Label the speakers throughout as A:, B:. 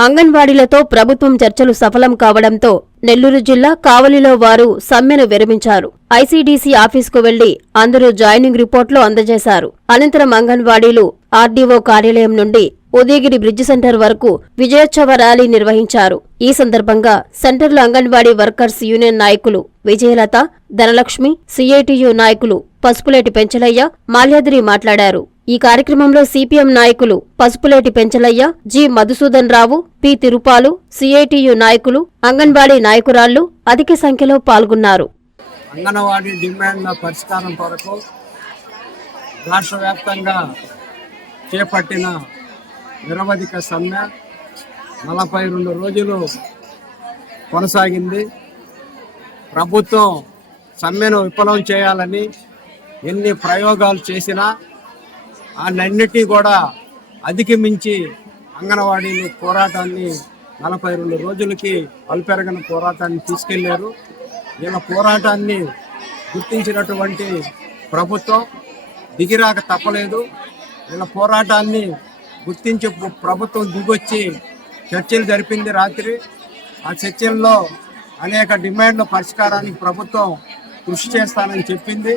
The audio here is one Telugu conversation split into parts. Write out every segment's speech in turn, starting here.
A: అంగన్వాడీలతో ప్రభుత్వం చర్చలు సఫలం కావడంతో నెల్లూరు జిల్లా కావలిలో వారు సమ్మెను విరమించారు. ఐసీడీసీ ఆఫీసుకు వెళ్ళి అందరూ జాయినింగ్ రిపోర్ట్లు అందజేశారు. అనంతరం అంగన్వాడీలు ఆర్డీఓ కార్యాలయం నుండి ఉదయగిరి బ్రిడ్జ్ సెంటర్ వరకు విజయోత్సవ ర్యాలీ నిర్వహించారు. ఈ సందర్భంగా సెంటర్లో అంగన్వాడీ వర్కర్స్ యూనియన్ నాయకులు విజయలత ధనలక్ష్మి సిఐటియు నాయకులు పసుపులేటి పెంచలయ్య మాల్యాద్రి మాట్లాడారు. ఈ కార్యక్రమంలో సిపిఎం నాయకులు Pasupuleti Penchalaiah G Madhusudan Rao P Tirupalu CITU నాయకులు అంగన్వాడీ నాయకురాళ్ళు అధిక సంఖ్యలో పాల్గొన్నారు.
B: అంగన్వాడీ డిమాండ్ల పరిష్కారం కొరకు రాష్ట్ర వ్యాప్తంగా చేపట్టిన నిరవధిక సమ్మె నలభై రెండు రోజులు కొనసాగింది. ప్రభుత్వం సమ్మెను విఫలం చేయాలని ఎన్ని ప్రయోగాలు చేసినా అన్నిటినీ కూడా అధిగమించి అంగన్వాడీలు పోరాటాన్ని నలభై రెండు రోజులకి అల్పెరగని పోరాటాన్ని తీసుకెళ్ళారు. వీళ్ళ పోరాటాన్ని గుర్తించినటువంటి ప్రభుత్వం దిగిరాక తప్పలేదు. వీళ్ళ పోరాటాన్ని గుర్తించి ప్రభుత్వం దిగొచ్చి చర్చలు జరిపింది రాత్రి. ఆ చర్చల్లో అనేక డిమాండ్ల పరిష్కారానికి ప్రభుత్వం కృషి చేస్తానని చెప్పింది.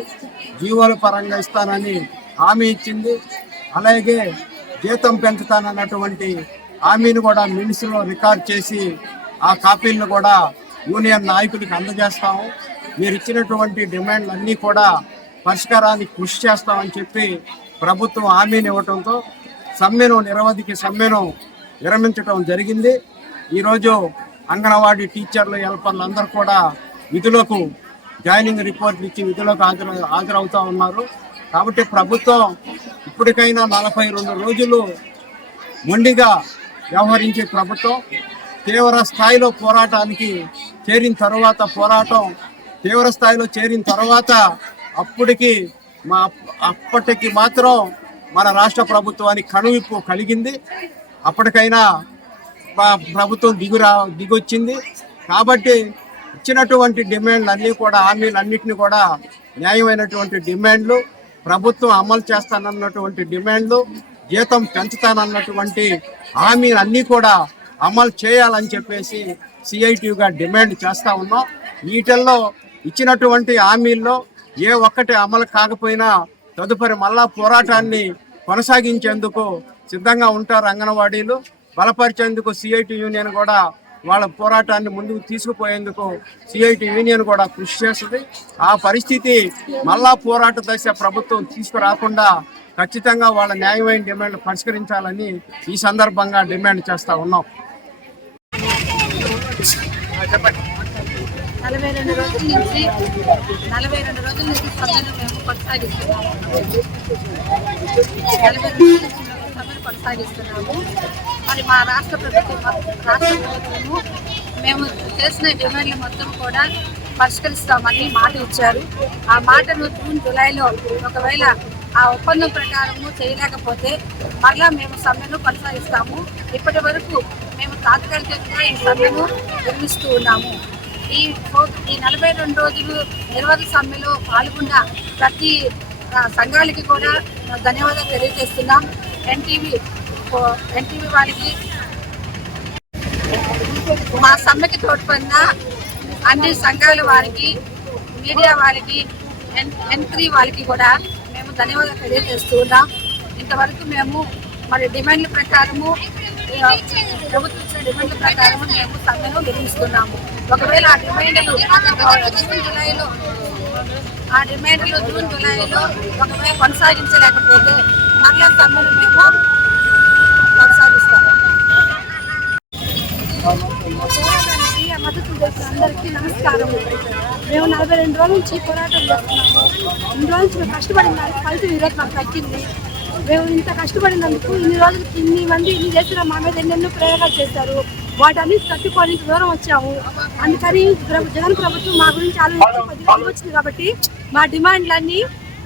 B: జీవోల పరంగా ఇస్తానని హామీ ఇచ్చింది. అలాగే జీతం పెంచుతానన్నటువంటి హామీని కూడా మినిస్లో రికార్డ్ చేసి ఆ కాపీలను కూడా యూనియన్ నాయకులకు అందజేస్తాము. మీరు ఇచ్చినటువంటి డిమాండ్లు అన్నీ కూడా పరిష్కారానికి కృషి చేస్తామని చెప్పి ప్రభుత్వం హామీని ఇవ్వడంతో సమ్మెను నిరవధికి సమ్మెను విరమించడం జరిగింది. ఈరోజు అంగన్వాడీ టీచర్లు హెల్పర్లు అందరూ కూడా విధులకు జాయినింగ్ రిపోర్ట్లు ఇచ్చి విధులకు హాజరు హాజరవుతూ ఉన్నారు. కాబట్టి ప్రభుత్వం ఇప్పటికైనా నలభై రెండు రోజులు మొండిగా వ్యవహరించే ప్రభుత్వం తీవ్ర స్థాయిలో పోరాటానికి చేరిన తర్వాత పోరాటం తీవ్ర స్థాయిలో చేరిన తర్వాత అప్పటికి మా అప్పటికి మాత్రం మన రాష్ట్ర ప్రభుత్వానికి కనువిప్పు కలిగింది. అప్పటికైనా ప్రభుత్వం దిగురా దిగొచ్చింది. కాబట్టి ఇచ్చినటువంటి డిమాండ్లు అన్నీ కూడా హామీలు అన్నింటినీ కూడా న్యాయమైనటువంటి డిమాండ్లు ప్రభుత్వం అమలు చేస్తానన్నటువంటి డిమాండ్లు జీతం పెంచుతానన్నటువంటి హామీలు అన్నీ కూడా అమలు చేయాలని చెప్పేసి సిఐటియుగా డిమాండ్ చేస్తూ ఉన్నాం. వీటిల్లో ఇచ్చినటువంటి హామీల్లో ఏ ఒక్కటి అమలు కాకపోయినా తదుపరి మళ్ళా పోరాటాన్ని కొనసాగించేందుకు సిద్ధంగా ఉంటారు అంగన్వాడీలు. బలపరిచేందుకు సిఐటి యూనియన్ కూడా వాళ్ళ పోరాటాన్ని ముందుకు తీసుకుపోయేందుకు సిఐటి యూనియన్ కూడా కృషి చేస్తుంది. ఆ పరిస్థితి మళ్ళా పోరాట దశ ప్రభుత్వం తీసుకురాకుండా ఖచ్చితంగా వాళ్ళ న్యాయమైన డిమాండ్లు పరిష్కరించాలని ఈ సందర్భంగా డిమాండ్ చేస్తా ఉన్నాం.
C: నలభై రెండు రోజుల నుంచి నలభై రెండు రోజుల నుంచి సమ్మెను మేము కొనసాగిస్తున్నాము. నలభై రెండు కొనసాగిస్తున్నాము మరి మా రాష్ట్ర ప్రభుత్వం రాష్ట్ర ప్రభుత్వము మేము చేసిన డిమాండ్లు మొత్తం కూడా పరిష్కరిస్తామని మాట ఇచ్చారు. ఆ మాటను జూన్ జూలైలో ఒకవేళ ఆ ఒప్పందం ప్రకారము చేయలేకపోతే మరలా మేము సమ్మెను కొనసాగిస్తాము. ఇప్పటి వరకు మేము తాత్కాలికంగా ఈ సమ్మెను నిర్మిస్తూ ఉన్నాము. ఈ ఈ నలభై రెండు రోజులు నిర్వహణ సమ్మెలో పాల్గొన్న ప్రతి సంఘాలకి కూడా ధన్యవాదాలు తెలియజేస్తున్నాం. ఎన్టీవీ ఎన్టీవీ వాళ్ళకి మా సమ్మెకి తోడ్పడిన అన్ని సంఘాల వారికి మీడియా వారికి ఎన్ ఎన్ త్రీ వాళ్ళకి కూడా మేము ధన్యవాదాలు తెలియజేస్తూ ఉన్నాం ఇంతవరకు మేము మరి డిమాండ్ల ప్రకారము ప్రభుత్వం ఇచ్చిన డిమాండ్ల ప్రకారము మేము సమ్మెను నిర్మిస్తున్నాము ఒకవేళ ఆ డిమాండ్లు జూన్ జూలైలో ఆ డిమాండ్లు జూన్ జూలైలో ఒకవేళ కొనసాగించలేకపోతే మరలా సమ్మెను మేము కొనసాగిస్తాము.
D: పోరాటానికి మద్దతు చేసిన అందరికీ నమస్కారం. మేము నలభై రెండు రోజుల నుంచి పోరాటం చేస్తున్నాము. ఇన్ని రోజుల నుంచి మేము కష్టపడిన దానికి ఫలితం ఈరోజు మాకు తగ్గింది. మేము ఇంత కష్టపడినందుకు ఇన్ని రోజులు ఇన్ని మంది ఇన్ని చేసిన మా మీద ఎన్నెన్నో ప్రయోగాలు చేశారు. వాటన్ని తట్టుకొని దూరం వచ్చాము. అందుకని జగన్ ప్రభుత్వం మా గురించి ఆలోచించి కొద్ది వచ్చింది కాబట్టి మా డిమాండ్లన్నీ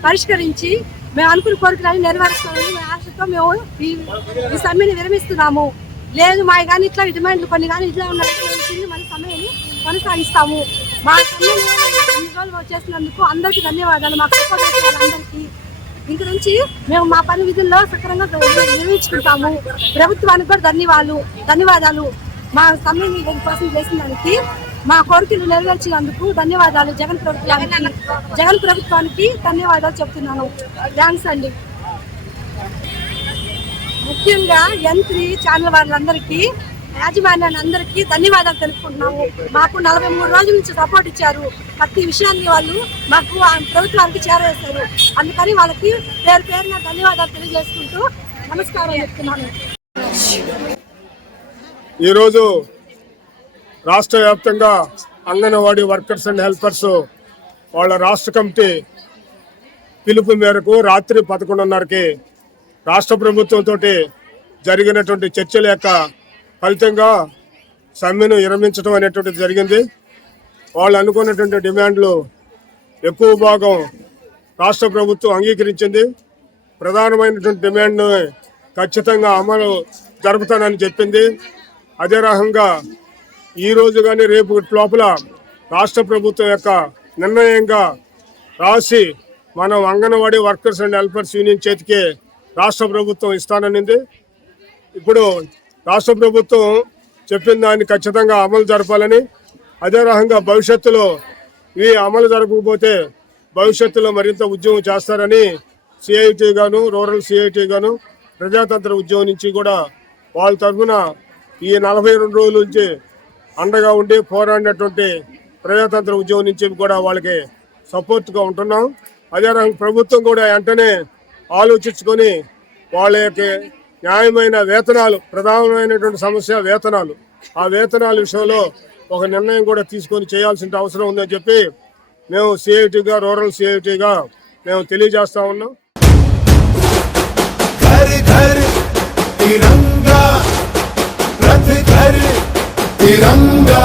D: పరిష్కరించి మేము అనుకున్న కోరికలన్నీ నెరవేరుస్తామని మేము ఆశతో మేము ఈ ఈ సమ్మెని విరమిస్తున్నాము. లేదు మా కానీ ఇట్లా డిమాండ్లు కొన్ని కానీ ఇట్లా ఉన్నాయి. మన సమ్మెని కొనసాగిస్తాము. మా సమయం ఇన్ని రోజులు చేసినందుకు అందరికీ ధన్యవాదాలు. మా అందరికీ వాళ్ళందరికీ ఇంక నుంచి మేము మా పని విధుల్లో సక్రమంగా నిర్వహించుకుంటాము. ప్రభుత్వానికి కూడా ధన్యవాదాలు ధన్యవాదాలు. మా సమ్మె కోసం చేసిన దానికి మా కోరికలు నెరవేర్చినందుకు ధన్యవాదాలు జగన్ ప్రభుత్వానికి. జగన్ ప్రభుత్వానికి ధన్యవాదాలు చెప్తున్నాను. థ్యాంక్స్ అండి. ముఖ్యంగా ఎంత్రి ఛానల్ వాళ్ళందరికీ యాజమాన్యాన్ని అందరికీ ధన్యవాదాలు తెలుపుకుంటున్నాము. మాకు నలభై మూడు రోజుల నుంచి సపోర్ట్ ఇచ్చారు. ప్రతి విషయాన్ని వాళ్ళు మాకు ఆ ప్రభుత్వానికి చేరవేశారు. అందుకని వాళ్ళకి పేరు పేరున ధన్యవాదాలు తెలియజేసుకుంటూ నమస్కారం చెప్తున్నాను.
E: ఈరోజు రాష్ట్ర వ్యాప్తంగా అంగన్వాడీ వర్కర్స్ అండ్ హెల్పర్స్ వాళ్ళ రాష్ట్ర కమిటీ పిలుపు మేరకు రాత్రి పదకొండున్నరకి రాష్ట్ర ప్రభుత్వంతో జరిగినటువంటి చర్చల యొక్క ఫలితంగా సమ్మెను విరమించడం అనేటువంటిది జరిగింది. వాళ్ళు అనుకున్నటువంటి డిమాండ్లు ఎక్కువ భాగం రాష్ట్ర ప్రభుత్వం అంగీకరించింది. ప్రధానమైనటువంటి డిమాండ్ను ఖచ్చితంగా అమలు జరుపుతానని చెప్పింది. అదే రకంగా ఈ రోజు కానీ రేపు లోపల రాష్ట్ర ప్రభుత్వం యొక్క నిర్ణయంగా రాసి మనం Anganwadi workers and helpers union చేతికే రాష్ట్ర ప్రభుత్వం ఇస్తాననింది. ఇప్పుడు రాష్ట్ర ప్రభుత్వం చెప్పిన దాన్ని ఖచ్చితంగా అమలు జరపాలని అదే రకంగా భవిష్యత్తులో ఇవి అమలు జరగకపోతే భవిష్యత్తులో మరింత ఉద్యమం చేస్తారని సిఐటి గాను రూరల్ సిఐటి గాను ప్రజాతంత్ర ఉద్యమం నుంచి కూడా వాళ్ళ తరఫున ఈ నలభై రెండు రోజుల నుంచి అండగా ఉండి పోరాడినటువంటి ప్రజాతంత్ర ఉద్యమం నుంచి కూడా వాళ్ళకి సపోర్ట్గా ఉంటున్నాం. అదే రకంగా ప్రభుత్వం కూడా వెంటనే ఆలోచించుకొని వాళ్ళ యొక్క న్యాయమైన వేతనాలు ప్రధానమైనటువంటి సమస్య వేతనాలు. ఆ వేతనాల విషయంలో ఒక నిర్ణయం కూడా తీసుకొని చేయాల్సిన అవసరం ఉందని చెప్పి మేము సిఐటిగా రూరల్ సిఐటిగా మేము తెలియజేస్తా ఉన్నాం.
F: घर घर तिरंगा रथ घर तिरंगा